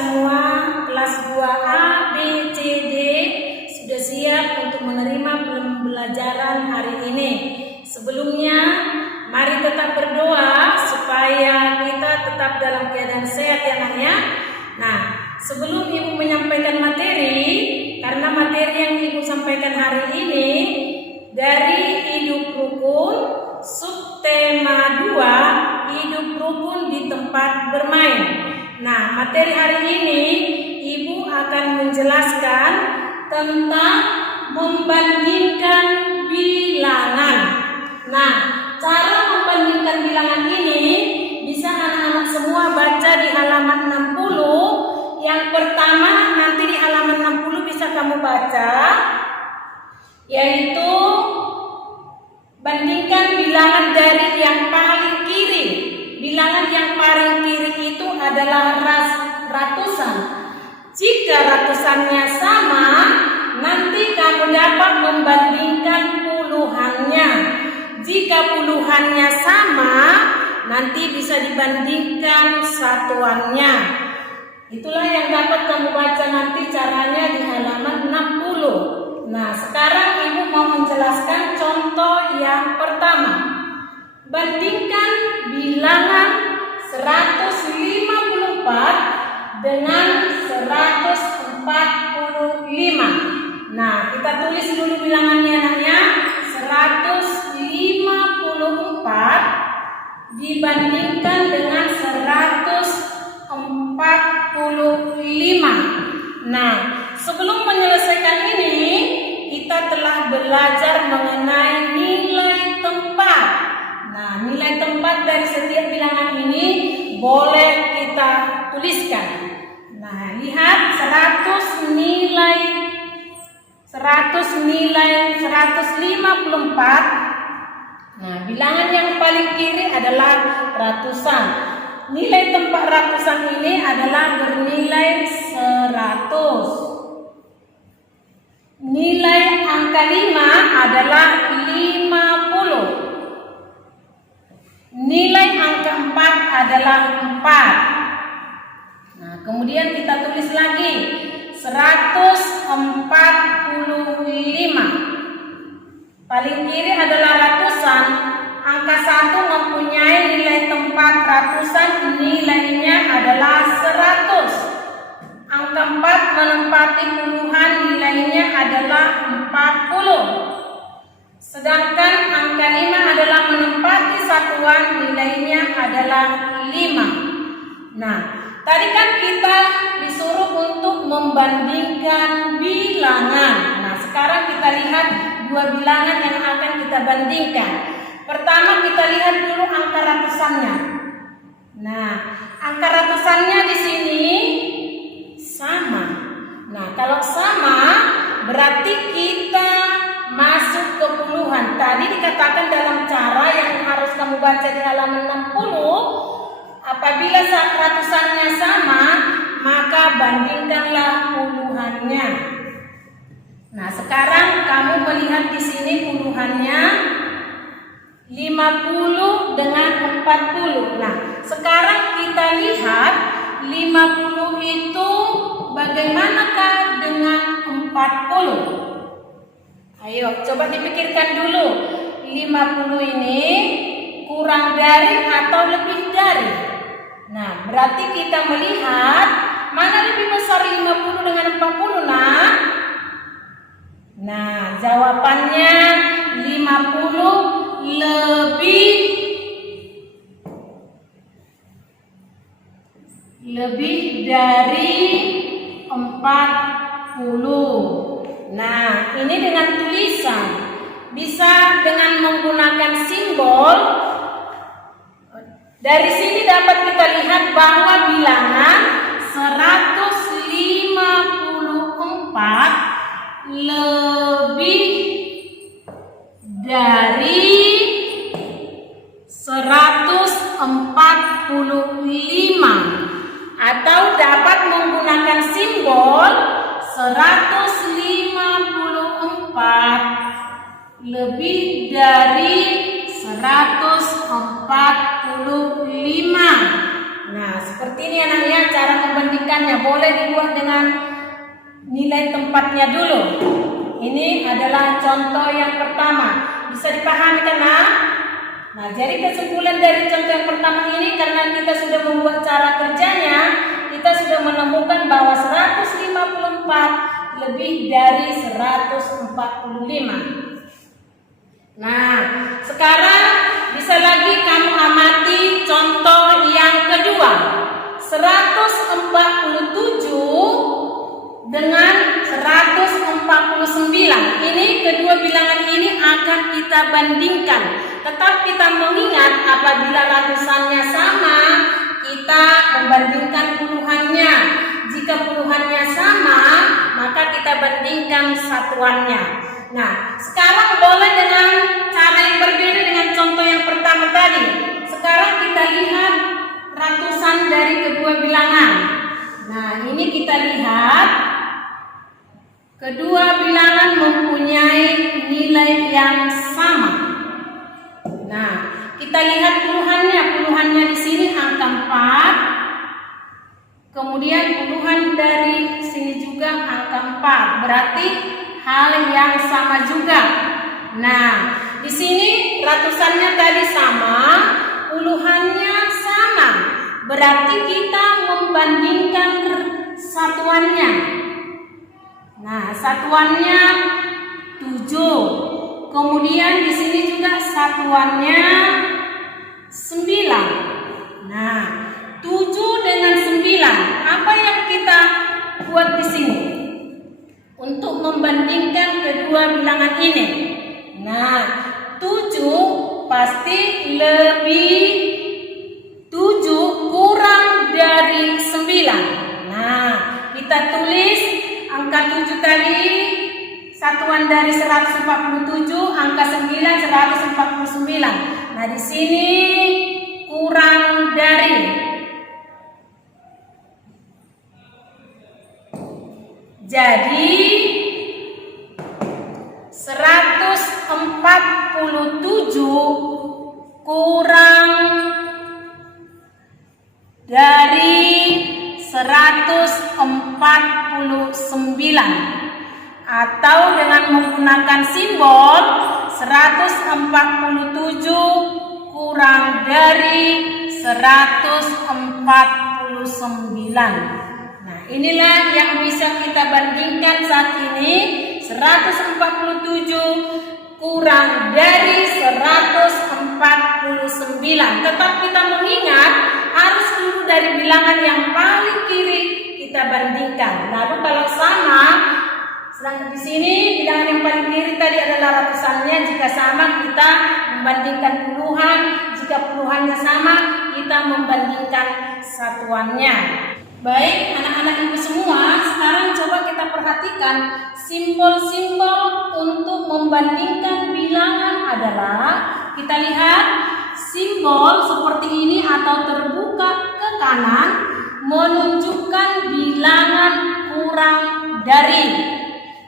semua kelas 2A, B, C, D sudah siap untuk menerima pembelajaran hari ini. Sebelumnya, mari tetap berdoa supaya kita tetap dalam keadaan sehat ya anaknya. Nah, sebelum Ibu menyampaikan materi, karena materi yang Ibu sampaikan hari ini dari hidup rukun, subtema 2, hidup rukun di tempat bermain. Nah, materi hari ini Ibu akan menjelaskan tentang membandingkan bilangan. Nah, cara membandingkan bilangan ini bisa anak-anak semua baca di halaman 60. Yang pertama nanti di halaman 60 bisa kamu baca, yaitu bandingkan bilangan dari yang paling kiri. Bilangan yang paling kiri itu adalah ratusan. Jika ratusannya sama, nanti kamu dapat membandingkan puluhannya. Jika puluhannya sama, nanti bisa dibandingkan satuannya. Itulah yang dapat kamu baca nanti caranya di halaman 60. Nah, sekarang Ibu mau menjelaskan contoh yang pertama. Bandingkan bilangan 154 dengan 145. Nah, kita tulis dulu bilangannya anaknya. 154 dibandingkan dengan 145. Nah, sebelum menyelesaikan ini, kita telah belajar mengenai nilai tempat. Nah, nilai tempat dari setiap bilangan ini boleh kita tuliskan. Nah, lihat 100 nilai 154. Nah, bilangan yang paling kiri adalah ratusan. Nilai tempat ratusan ini adalah bernilai 100. Nilai angka 5 adalah 50. Nilai angka 4 adalah 4. Nah, kemudian kita tulis lagi 145. Paling kiri adalah ratusan. Angka 1 mempunyai nilai tempat ratusan, nilainya adalah 100. Angka 4 menempati puluhan, nilainya adalah 40. Sedangkan angka 5 adalah menempati satuan, nilainya adalah 5. Nah, tadi kan kita disuruh untuk membandingkan bilangan. Nah, sekarang kita lihat dua bilangan yang akan kita bandingkan. Pertama kita lihat dulu angka ratusannya. Nah, angka ratusannya di sini sama. Nah, kalau sama berarti kita masuk ke puluhan. Tadi dikatakan dalam cara yang harus kamu baca di halaman 60, apabila ratusannya sama, maka bandingkanlah puluhannya. Nah, sekarang kamu melihat di sini puluhannya 50 dengan 40. Nah, sekarang kita lihat 50 itu bagaimanakah dengan 40? Ayo, coba dipikirkan dulu. 50 ini kurang dari atau lebih dari? Nah, berarti kita melihat mana lebih besar 50 dengan 40, nak? Nah, jawabannya 50 lebih dari 40. Nah, ini dengan tulisan. Bisa dengan menggunakan simbol. Dari sini dapat kita lihat bahwa bilangan 154 lebih dari 145, atau dapat menggunakan simbol 154 lebih dari 145. Nah, seperti ini anaknya cara membandingkannya. tempatnya. Boleh dibuat dengan nilai tempatnya dulu. Ini adalah contoh yang pertama. Bisa dipahami kan? Nah, jadi kesimpulan dari contoh yang pertama ini, karena kita sudah membuat cara kerjanya, kita sudah menemukan bahwa 154 lebih dari 145. Nah, sekarang bisa lagi kamu amati contoh yang kedua. 147 dengan 149. Ini kedua bilangan ini akan kita bandingkan. Tetap kita mengingat apabila ratusannya sama, kita membandingkan puluhannya. Jika puluhannya sama, maka kita bandingkan satuannya. Nah, sekarang boleh dengan cara yang berbeda dengan contoh yang pertama tadi. Sekarang kita lihat ratusan dari kedua bilangan. Nah, ini kita lihat kedua bilangan mempunyai nilai yang sama. Nah, kita lihat puluhannya. Puluhannya di sini angka 4. Kemudian puluhan dari sini juga angka 4. Berarti hal yang sama juga. Nah, di sini ratusannya tadi sama, puluhannya sama. Berarti kita membandingkan satuannya. Nah, satuannya 7. Kemudian di sini juga satuannya 9. Nah, 7 dengan 9. Apa yang kita buat di sini untuk membandingkan kedua bilangan ini? Nah, 7 pasti lebih 7 kurang dari 9. Nah, kita tulis angka 7 tadi. Satuan dari 147, angka 9 149. Nah, di sini kurang dari. Jadi 147 kurang dari 149. Atau dengan menggunakan simbol 147 kurang dari 149. Nah, inilah yang bisa kita bandingkan saat ini. 147 kurang dari 149. Tetap kita mengingat harus dulu dari bilangan yang paling kiri kita bandingkan. Lalu kalau sama, sedangkan di sini bilangan yang paling kiri tadi adalah ratusannya. Jika sama, kita membandingkan puluhan. Jika puluhannya sama, kita membandingkan satuannya. Baik, anak-anak ibu semua, sekarang coba kita perhatikan simbol-simbol untuk membandingkan bilangan adalah, kita lihat simbol seperti ini atau terbuka ke kanan menunjukkan bilangan kurang dari.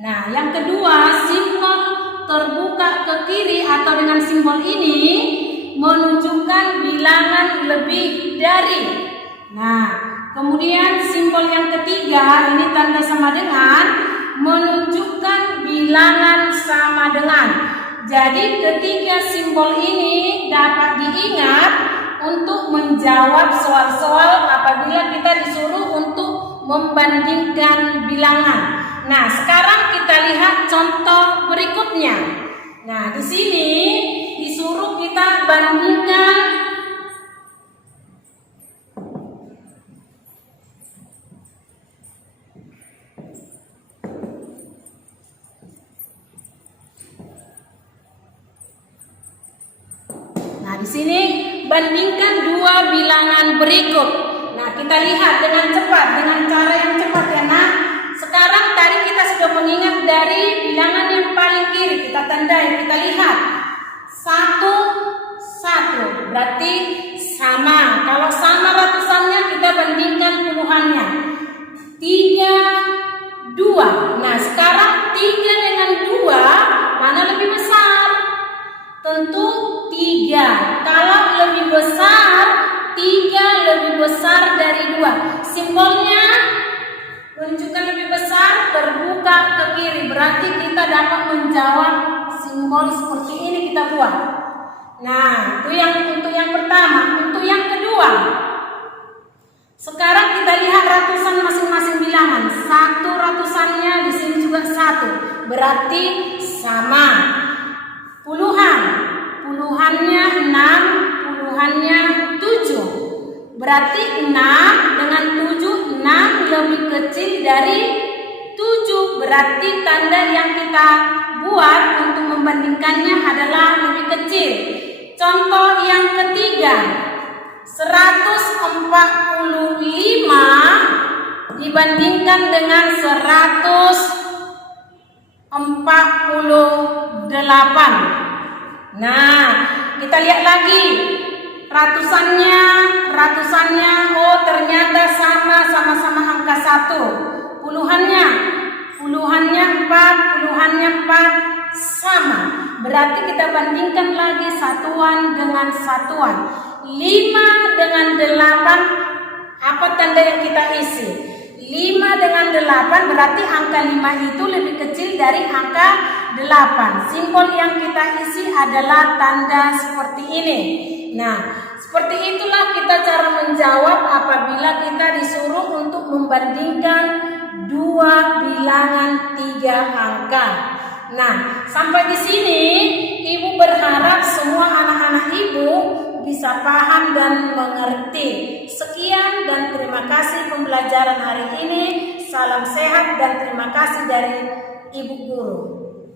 Nah, yang kedua, simbol terbuka ke kiri atau dengan simbol ini menunjukkan bilangan lebih dari. Nah, kemudian simbol yang ketiga, ini tanda sama dengan, menunjukkan bilangan sama dengan. Jadi ketiga simbol ini dapat diingat untuk menjawab soal-soal apabila kita disuruh untuk membandingkan bilangan. Nah, sekarang kita lihat contoh berikutnya. Nah, di sini disuruh kita bandingkan di sini bandingkan dua bilangan berikut. Nah, kita lihat dengan cepat, dengan cara yang cepat ya nak. Sekarang tadi kita sudah mengingat dari bilangan yang paling kiri. Kita tandai, kita lihat 1, 1 berarti sama. Kalau sama ratusannya kita bandingkan puluhannya. 3, 2. Nah, sekarang 3 dengan 2 mana lebih besar? Tentu 3. Kalau lebih besar, 3 lebih besar dari 2. Simbolnya Penunjukan lebih besar terbuka ke kiri, berarti kita dapat menjawab simbol seperti ini kita buat. Nah, itu untuk yang pertama. Untuk yang kedua, sekarang kita lihat ratusan masing-masing bilangan. Satu ratusannya di sini juga satu, berarti sama. Puluhannya 6, puluhannya 7. Berarti 6 dengan 7, 6 lebih kecil dari 7. Berarti tanda yang kita buat untuk membandingkannya adalah lebih kecil. Contoh yang ketiga, 145 dibandingkan dengan 148. Nah, kita lihat lagi ratusannya, oh ternyata sama-sama angka 1. Puluhannya 4 sama. Berarti kita bandingkan lagi satuan dengan satuan. 5 dengan 8, apa tanda yang kita isi? 5 dengan 8 berarti angka 5 itu lebih kecil dari angka 8. Simbol yang kita isi adalah tanda seperti ini. Nah, seperti itulah kita cara menjawab apabila kita disuruh untuk membandingkan dua bilangan 3 angka. Nah, sampai di sini Ibu berharap semua anak-anak Ibu bisa paham dan mengerti. Sekian dan terima kasih pembelajaran hari ini. Salam sehat dan terima kasih dari Ibu Guru.